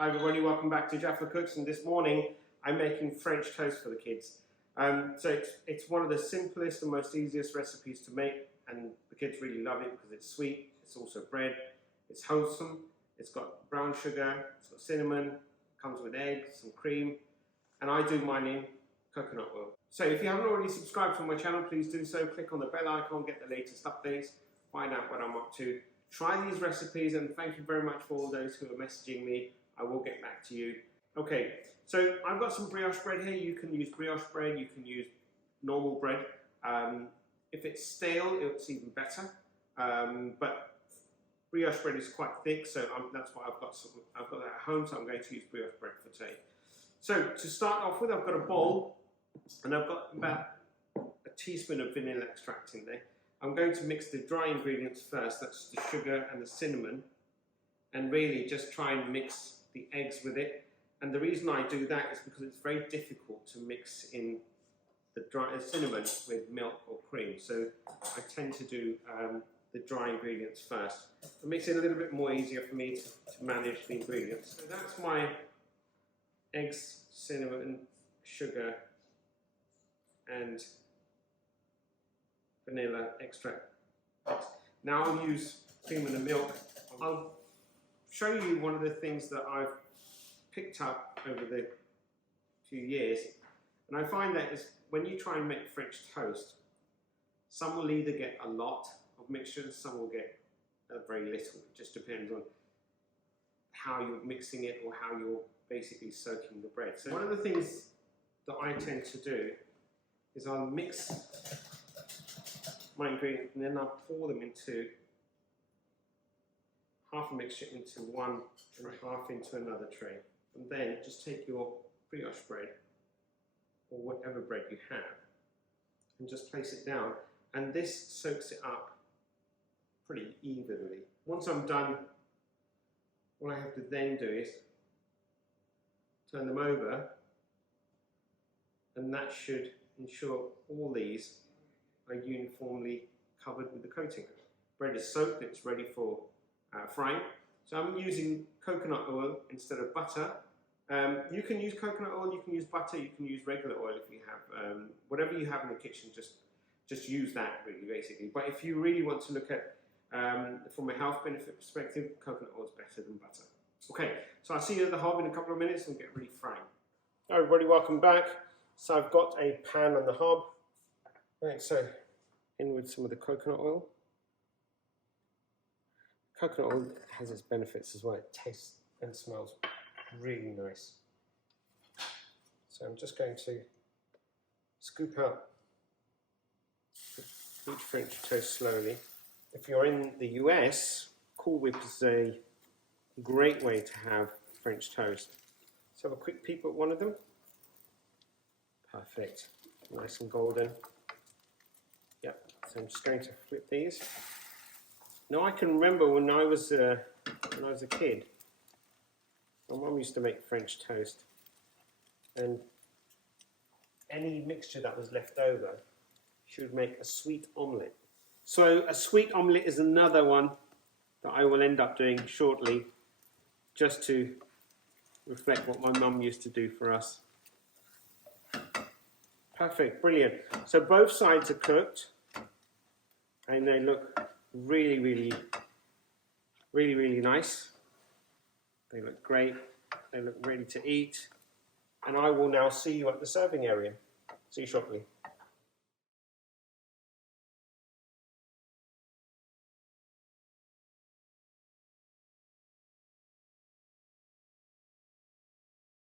Hi everybody, welcome back to Jaffa Cooks, and this morning I'm making French toast for the kids. So it's one of the simplest and most easiest recipes to make, and the kids really love it because it's sweet, it's also bread, it's wholesome, it's got brown sugar, it's got cinnamon, comes with eggs, some cream, and I do mine in coconut oil. So if you haven't already subscribed to my channel, please do so. Click on the bell icon, get the latest updates, find out what I'm up to. Try these recipes, and thank you very much for all those who are messaging me. I will get back to you. Okay, so I've got some brioche bread here. You can use brioche bread, you can use normal bread. If it's stale, it's even better. But brioche bread is quite thick, so that's why I've got that at home, so I'm going to use brioche bread for today. So to start off with, I've got a bowl, and I've got about a teaspoon of vanilla extract in there. I'm going to mix the dry ingredients first, that's the sugar and the cinnamon, and really just try and mix the eggs with it. And the reason I do that is because it's very difficult to mix in the dry cinnamon with milk or cream. So I tend to do the dry ingredients first. It makes it a little bit more easier for me to manage the ingredients. So that's my eggs, cinnamon, sugar, and vanilla extract. Now I'll use cream and the milk. I'll show you one of the things that I've picked up over the few years, and I find that is when you try and make French toast, some will either get a lot of mixture, some will get very little. It just depends on how you're mixing it or how you're basically soaking the bread. So one of the things that I tend to do is I'll mix my ingredients and then I'll pour them into half a mixture into one and half into another tray. And then just take your brioche bread or whatever bread you have and just place it down, and this soaks it up pretty evenly. Once I'm done, what I have to then do is turn them over, and that should ensure all these are uniformly covered with the coating. Bread is soaked, it's ready for frying. So I'm using coconut oil instead of butter. You can use coconut oil, you can use butter, you can use regular oil if you have. Whatever you have in the kitchen, just use that really, basically. But if you really want to look at, from a health benefit perspective, coconut oil is better than butter. Okay, so I'll see you at the hob in a couple of minutes and get ready frying. Hi everybody, welcome back. So I've got a pan on the hob. Right, so in with some of the coconut oil. Coconut oil has its benefits as well. It tastes and smells really nice. So I'm just going to scoop out each French toast slowly. If you're in the US, Cool Whip is a great way to have French toast. Let's have a quick peep at one of them. Perfect, nice and golden. Yep, so I'm just going to flip these. Now I can remember when I was a kid, my mum used to make French toast, and any mixture that was left over, she would make a sweet omelette. So a sweet omelette is another one that I will end up doing shortly, just to reflect what my mum used to do for us. Perfect, brilliant. So both sides are cooked, and they look really nice. They look great. They look ready to eat. And I will now see you at the serving area. See you shortly.